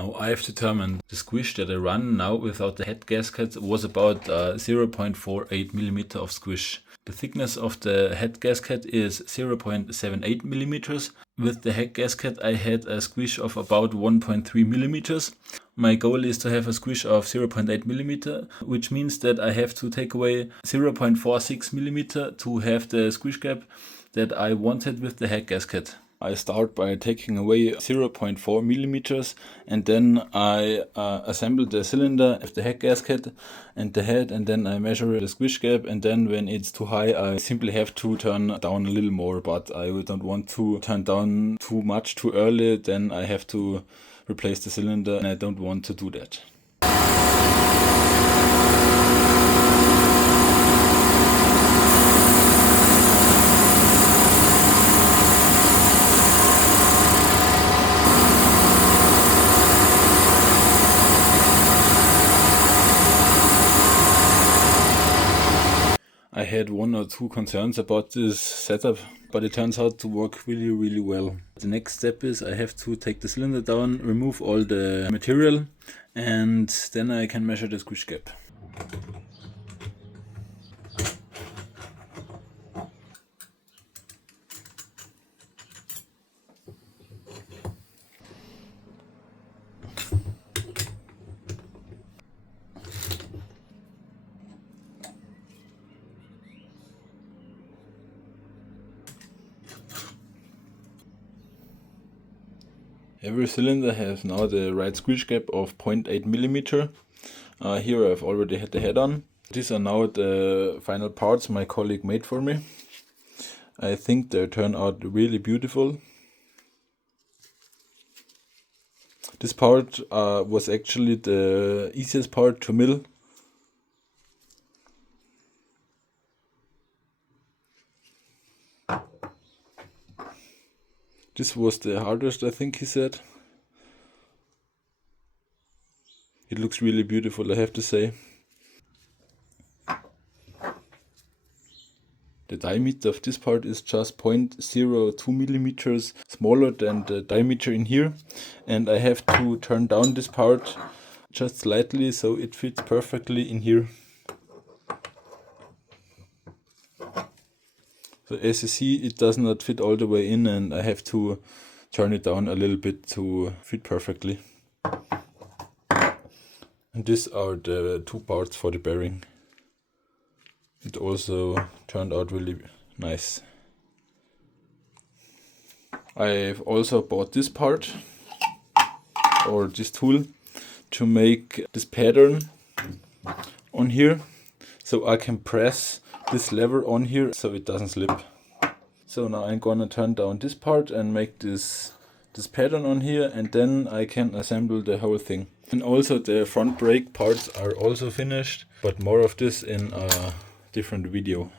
Now I have determined the squish that I run now without the head gasket was about 0.48 millimeter of squish. The thickness of the head gasket is 0.78 millimeters. With the head gasket I had a squish of about 1.3 millimeters. My goal is to have a squish of 0.8 millimeter, which means that I have to take away 0.46 millimeter to have the squish gap that I wanted with the head gasket. I start by taking away 0.4 millimeters and then I assemble the cylinder with the head gasket and the head, and then I measure the squish gap, and then when it's too high I simply have to turn down a little more, but I don't want to turn down too much too early, then I have to replace the cylinder and I don't want to do that. I had one or two concerns about this setup, but it turns out to work really well. The next step is I have to take the cylinder down, remove all the material, and then I can measure the squish gap. Every cylinder has now the right squish gap of 0.8 millimeter. Here I've already had the head on. These are now the final parts my colleague made for me. I think they turn out really beautiful. This part was actually the easiest part to mill. This was the hardest, I think he said. It looks really beautiful, I have to say. The diameter of this part is just 0.02 millimeters smaller than the diameter in here. And I have to turn down this part just slightly so it fits perfectly in here. So as you see, it does not fit all the way in and I have to turn it down a little bit to fit perfectly. And these are the two parts for the bearing. It also turned out really nice. I've also bought this part, or this tool, to make this pattern on here. So I can press this lever on here so it doesn't slip. So now I'm gonna turn down this part and make this pattern on here, and then I can assemble the whole thing. And also the front brake parts are also finished, but more of this in a different video.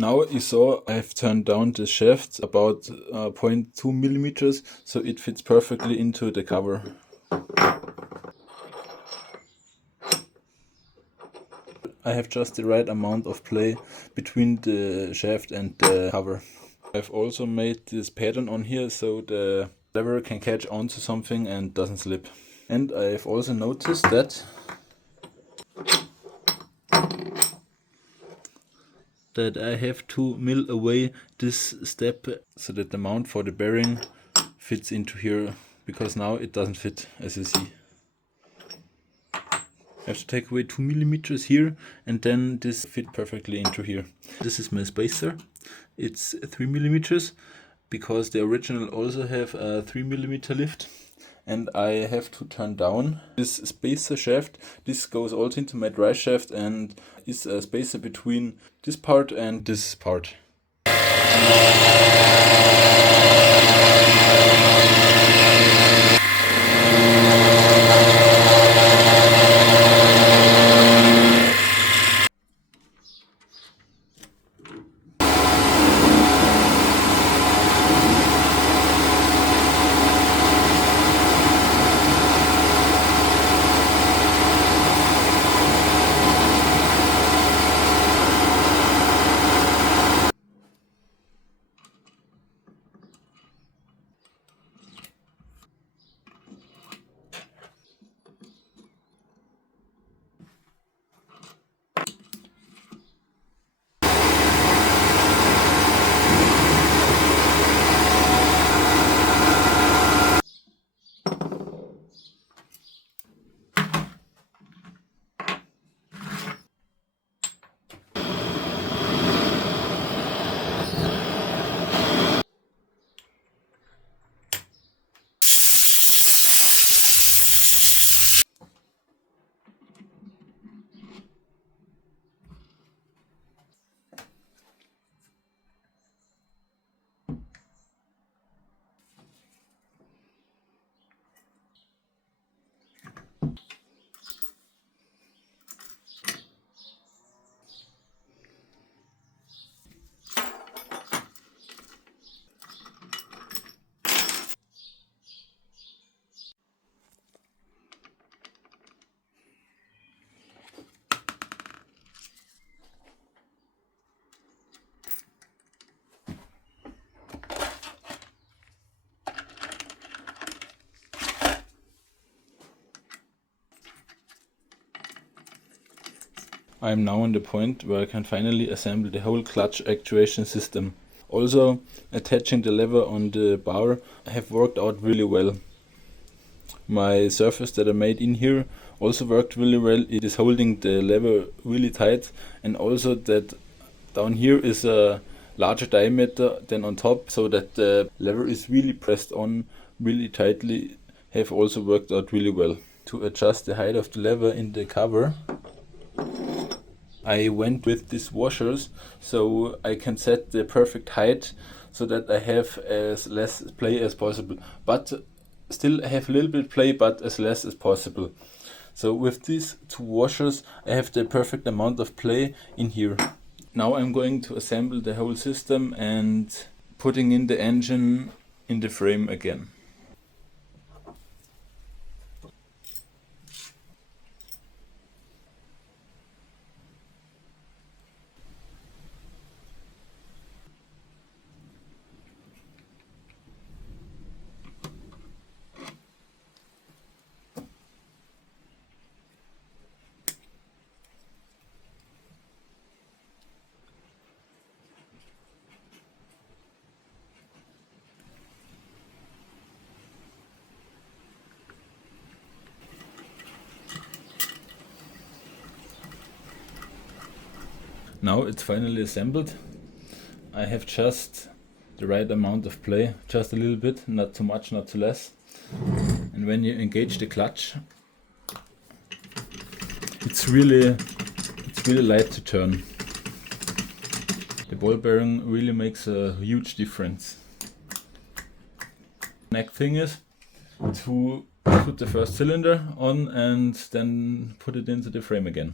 Now you saw I have turned down the shaft about 0.2 millimeters, so it fits perfectly into the cover. I have just the right amount of play between the shaft and the cover. I've also made this pattern on here so the lever can catch onto something and doesn't slip. And I've also noticed that I have to mill away this step so that the mount for the bearing fits into here, because now it doesn't fit, as you see. I have to take away 2 millimeters here, and then this fit perfectly into here. This is my spacer. It's 3 millimeters because the original also have a 3 millimeter lift, and I have to turn down this spacer shaft. This goes also into my dry shaft and is a spacer between this part and this part. I am now on the point where I can finally assemble the whole clutch actuation system. Also, attaching the lever on the bar have worked out really well. My surface that I made in here also worked really well. It is holding the lever really tight, and also that down here is a larger diameter than on top, so that the lever is really pressed on really tightly, have also worked out really well. To adjust the height of the lever in the cover, I went with these washers so I can set the perfect height so that I have as less play as possible, but still have a little bit play, but as less as possible. So with these two washers I have the perfect amount of play in here. Now I'm going to assemble the whole system and putting in the engine in the frame again. Now it's finally assembled. I have just the right amount of play, just a little bit, not too much, not too less. And when you engage the clutch, it's really light to turn. The ball bearing really makes a huge difference. Next thing is to put the first cylinder on and then put it into the frame again.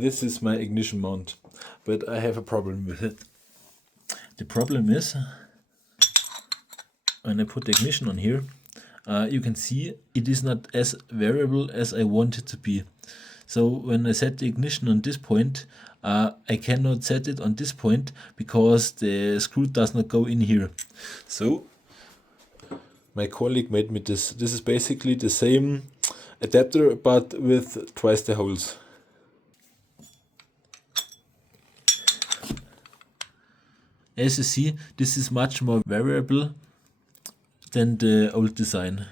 This is my ignition mount, but I have a problem with it. The problem is, when I put the ignition on here, you can see it is not as variable as I want it to be. So when I set the ignition on this point, I cannot set it on this point because the screw does not go in here. So my colleague made me this. This is basically the same adapter but with twice the holes. As you see, this is much more variable than the old design.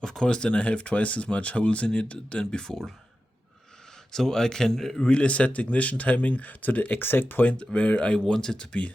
Of course, then I have twice as much holes in it than before. So I can really set the ignition timing to the exact point where I want it to be.